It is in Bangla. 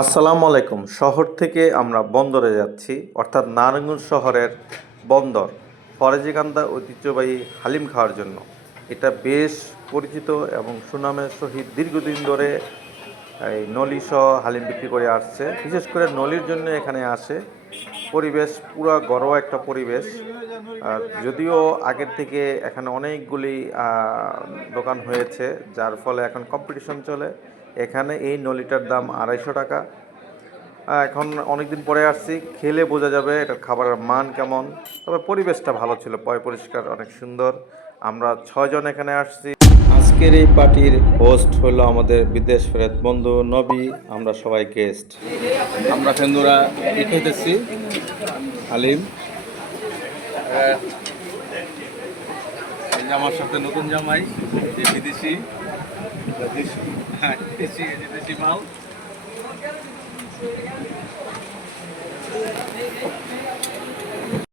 আসসালামু আলাইকুম। শহর থেকে আমরা বন্দরে যাচ্ছি, অর্থাৎ নারায়ণগঞ্জ শহরের বন্দর ফরাজিকান্দা ঐতিহ্যবাহী হালিম খাওয়ার জন্য। এটা বেশ পরিচিত এবং সুনামের সহিত দীর্ঘদিন ধরে এই নলিসহ হালিম বিক্রি করে আসছে। বিশেষ করে নলির জন্য এখানে আসে। পরিবেশ পুরা ঘরোয়া একটা পরিবেশ। যদিও আগের থেকে এখানে অনেকগুলি দোকান হয়েছে, যার ফলে এখন কম্পিটিশন চলে। এখানে এই নলিটার দাম 250 টাকা। এখন অনেকদিন পরে আসছি, খেলে বোঝা যাবে এটার খাবারের মান কেমন। তবে পরিবেশটা ভালো ছিল, পরিষ্কার, অনেক সুন্দর। আমরা 6 জন এখানে আসছি। আজকের এই পার্টির হোস্ট হলো আমাদের বিদেশ ফেরত বন্ধু নবী। আমরা সবাই গেস্ট। আমরা ফেন্দুরা খাইতেছি হালিম। এই যে আমার সাথে নতুন জামাই, যে বিদেশি, হ্যাঁ দেশি মাল।